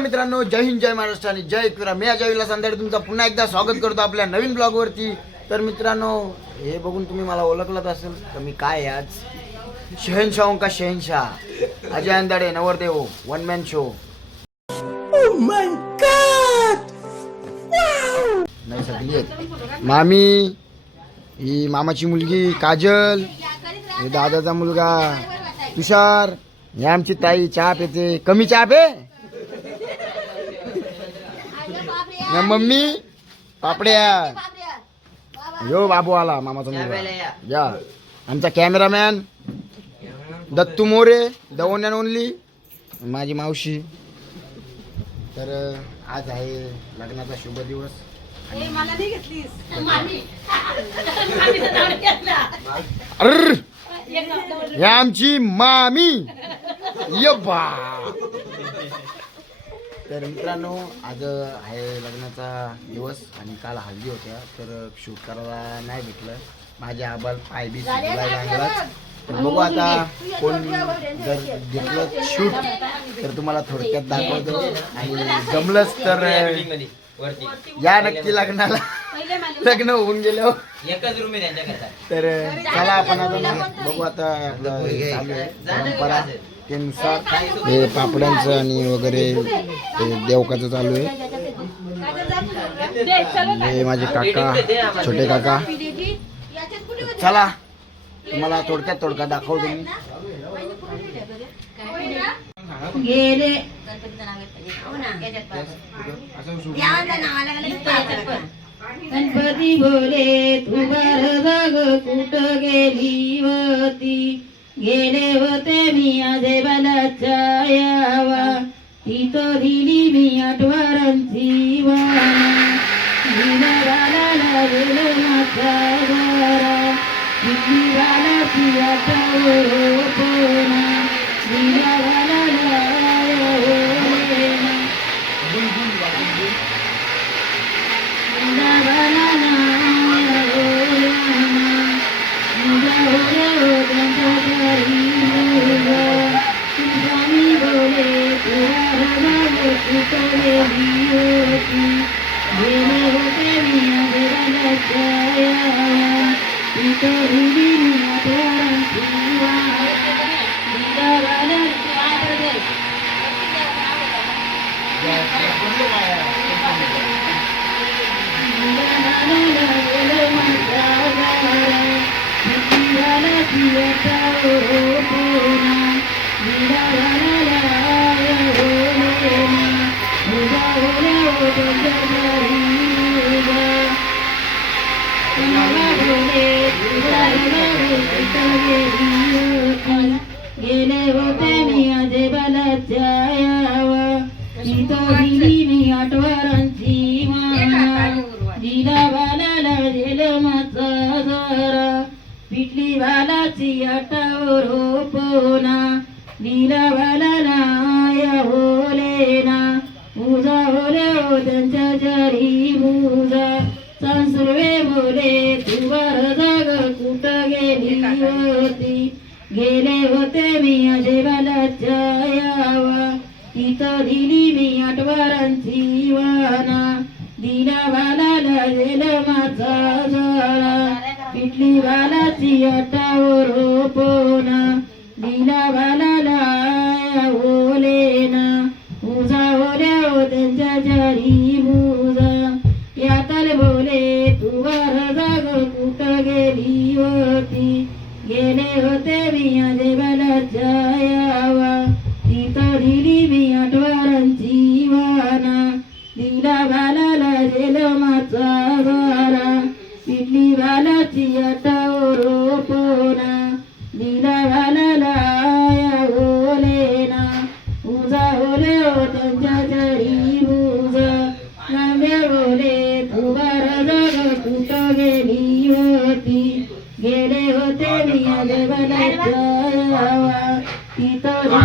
नमस्कार मित्रांनो जय हिंद जय महाराष्ट्र आणि जय किरा मी अजय विलास अंधाडे तुमचं पुन्हा एकदा स्वागत करतो आपल्या नवीन ब्लॉगवरती तर मित्रांनो हे बघून तुम्ही मला ओळखलंच असेल. तर मी काय आज? शहनशाह का शहनशाह. अजय अंधाडे नवरदेव वन मॅन शो नाही सगळी मामी ही मामाची मुलगी काजल हे दादाचा मुलगा तुषार हे आमची ताई चहा पिते कमी चहा पे. ना मम्मी पापड्या यो बाबू आला मामाचा मुलगा या आमचा कॅमेरामॅन दत्तू मोरे दवोन ओनली माझी मावशी तर आज आहे लग्नाचा शुभ दिवस मला नाही घेतलीस अर्र हे आमची मामी ये बा तर मित्रांनो आज आहे लग्नाचा दिवस आणि काल हल्दी होत्या तर शूट करायला नाही भेटलं. माझ्या आबाल पाय बी अंगात तर बघू आता कोण जर घेतलं शूट. तर तुम्हाला थोडक्यात दाखवतो. आणि जमलंच तर या नक्की लग्नाला. लग्न होऊन गेलो. तर चला आपण आता बघू आता आपलं हे परंपरा त्यानुसार हे पापड्यांचं आणि वगैरे ते देवकाचं चालू आहे. हे माझे काका छोटे काका. चला तुम्हाला थोडक्यात थोडक्यात दाखवतो मी. गेले गणपती बोले तू बर कुठ गेली वती गेले होते मी आजे बालाच्या यावा. तिथं दिली मी आठवरांची वाणा दिला बालाला गेलो माझा बरा किती बालाची आठवरो पोना दिला बालाला ओलेना गेले पिटली बालाची आटावर पोना दिला बालाला या होलेना उजा होले हो त्यांच्या मुजा संसर्वे बोले तुवर जाग कुठ गेली होती गेले होते मी अजयबालाच्या जयावा इथं दिली मी आठवरांची वाना दिला भाला गेलं माझा जरा पिटली बालाची आटावर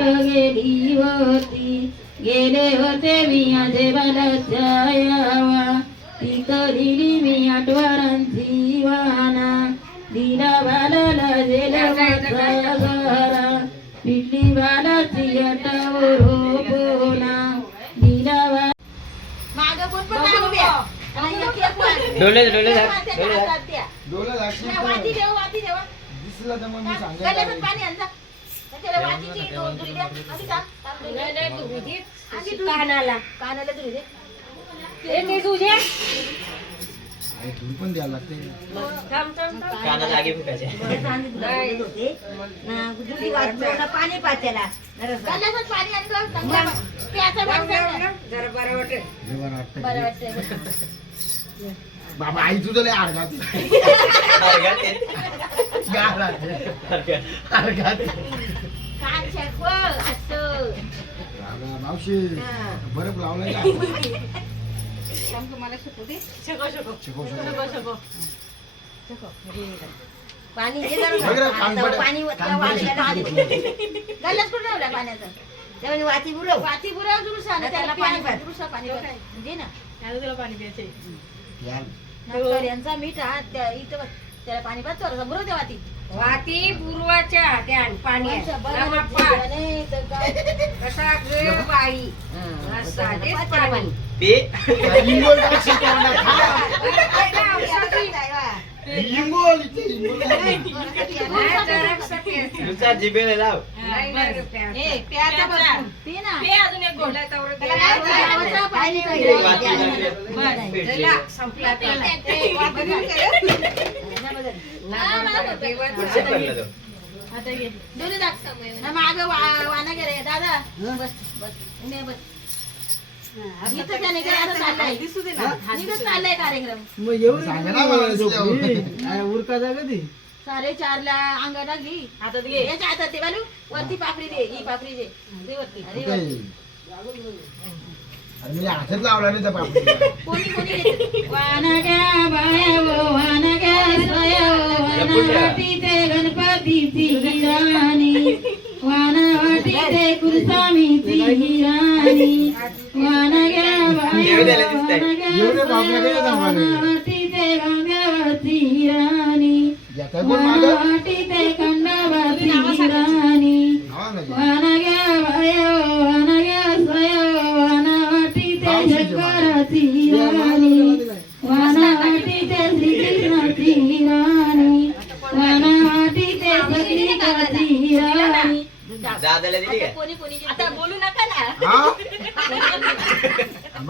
दिला दिल दिला बोले कुठ गेली होती. गेले होते मी आजोबाला यावा तिथं दिली मी आठवडांची वाना दिला बालाला दिला माझा घरा. पिटली बालाची अटावर पोना दिला बा मागं कोण पण नाही उभ्या. आणि एक एक वर. डोले डोले डोले हा, वाटी वाटी. दिसलं तर मग मी गल्ल्यातून पाणी. कानाला दे. द्यायला लागते फुटायचे पात्याला. चांगलं प्यायचं. लय बरं. बरं वाटतंय. बाबा आई तुझं लय अर्घात. अर्घ्यात. अर्घात. मावशी. हा. बरं लावलंय का? शिकव शिकव पाणी पाणी पाणी. कुठं ठेवला पाण्याचा? त्यामध्ये वाती बुडव. वाती दुरुसा. त्याला पाणी दुरुसा पाणी घे ना. या. नागतर यांचा मीठ हा त्या इथं. त्याला पाणी थोडंसं बुडव त्या वाती वाती पूर्वाच्या त्या पाणी. कसा ग बाई पात्याला पाणी लिंगोल. लिंगोल लाव नाही, नाही, प्यायचं. ए, प्यायचा भरपूर. पी ना. पे अजून एक गोळा तेवढं त्याला द्या. काय करायचं? पाणी वाटी द्यायचं. लागली. बरं, पेटली. झाला, संपला त्याला. ए, वाटी द्या. ना, बरोबर, देवाचं पुढचे पडलं तो. दोन्ही दाख. ना मागं वा- वाना रे. दादा बस बस नाही बस इथं त्याने काय असं चाललंय इथं चाललंय कार्यक्रम सांगा ना मला असल्यावर. साडेचारला अंगा टाकली हातात घे. याच्या हातात दे बालू. वरती पापडी दे. ही पापडी दे. दे वरती. अरे कुठे? वरती. आणि मी हातात लावला नाही त्या पापडीला. कोणी कोणी घेते? वानग्या वानग्या स्वयवो वानवाटीते गणपतीची राणी वानवाटीते कुलस्वामीची राणी वानग्या? वानवाटीते राणी ज्याचा कोण मागं? वानवाटीते खंडावती राणी नावा नाही. वानग्या बायावो वानग्या स्वयवो वानवाटीते शंकराची राणी वानावाटीते श्रीकृष्णाची राणी वानावाटीते सगळीकाची राणी दादाला दिली आता का कोणी कोणी आता बोलू नका ना हा?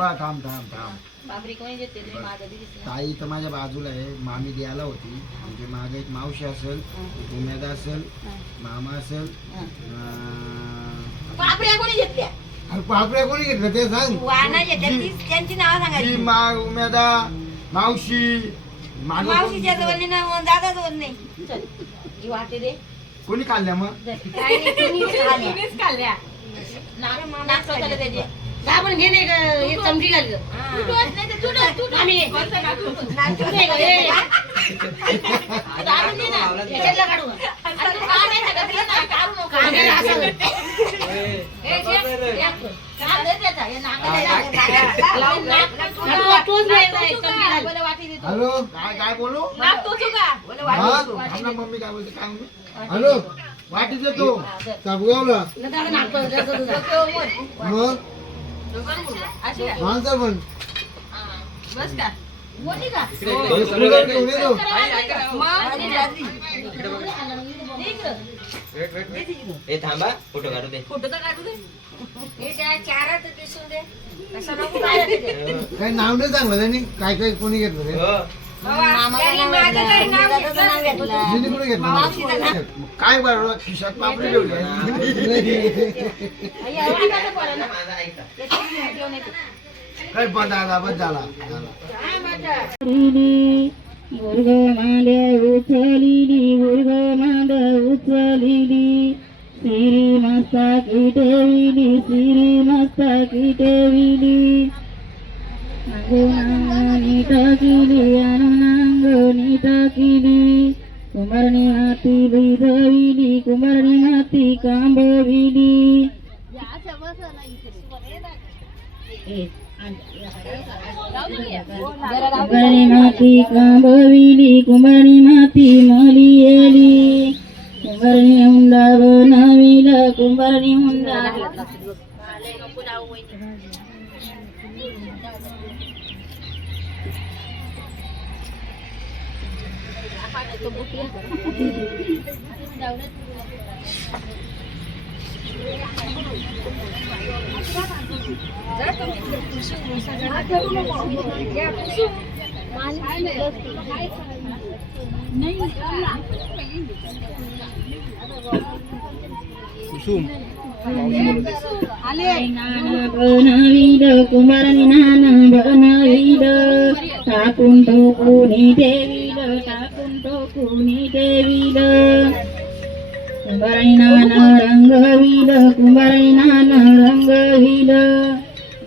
थांबा, थांब थांब थांब. बापरे कोणी देते तुम्ही माझं दिलीच ना ताई तर माझ्या बाजूला आहे. मामी द्यायला होती. म्हणजे मागे एक मावशी असेल उमेदा असेल मामा असेल. अं, बापऱ्या कोणी घेतल्या? अरे पापड्या कोणी घेतलं ते सांग. घेतल्या. त्यांची नावं सांगायची. मा उमेदा मावशी मागं कोण- मावशीच्या जवळ ना दादा जवळ नाही. चल. ही वाटे दे कोणी खाल्ल्या मग? काय नाही, तुम्हीच खाल्ल्या. नाक- नाक त्याचे. दाबून घे नाही ग, हे चमची घाल ग. नाही तू नाही ग. दाबून दे ना. काढू. असं. दे त्याचा. हे नाकाला लाव. नाक. नाक नाही, नाही, चमची. हॅलो काय काय बोलू हा? थांब ना. मम्मी काय बोलते काय? हॅलो वाटीत येतो नाक तुझं. मग का? माणसं पण हा. बस का मोठी का हे. हे काढू दे हे त्या चारात दिसून दे. कसं नको काय नाव नाही चांगलं त्यांनी काय काय कोणी घेतलं काय बरं खिशात पापडी ठेवली काय पण दादा झाला मुर्ग मांड्या उचलिली. मुर्ग मांड्या उचलिली सिरी मस्ता किटविली सिरी मस्ता किटविली takili anunango ni takili kumarani hati vidavili kumarani hati kambo vidi kumarani hati kambo vidi kumarani hati mali eli kumarani hunda vila kumarani hunda Thank you. Kusum కుమరని నానీడు కాకుంటూ కూని దేవిలో కాకుంటూ కూని దేవిలో. కుమరైనా రంగవిలో కుమరైనా రంగవిలో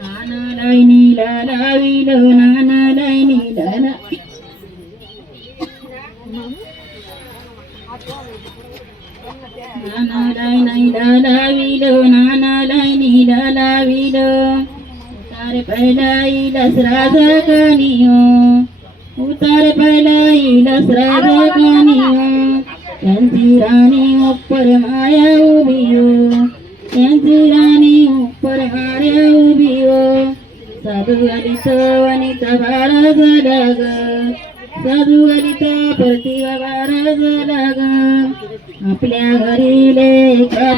నానాలై నీలావిలో నానాలై నీల లై లావిలో నానా లై నీలా లావిలో ఉతార పైలా ఇలస్ రాజా కానియో ఉతార పైలా ఇలస్ రాజా కానియో ఎంతి రాణి ఒప్పర మాయా ఉబియో ఎంతి రాణి ఒప్పర మాయా ఉబియో చదువలితో వనిత భారతలాగా చదువలితో ప్రతివ భారతలాగా आपल्या घरी लेखा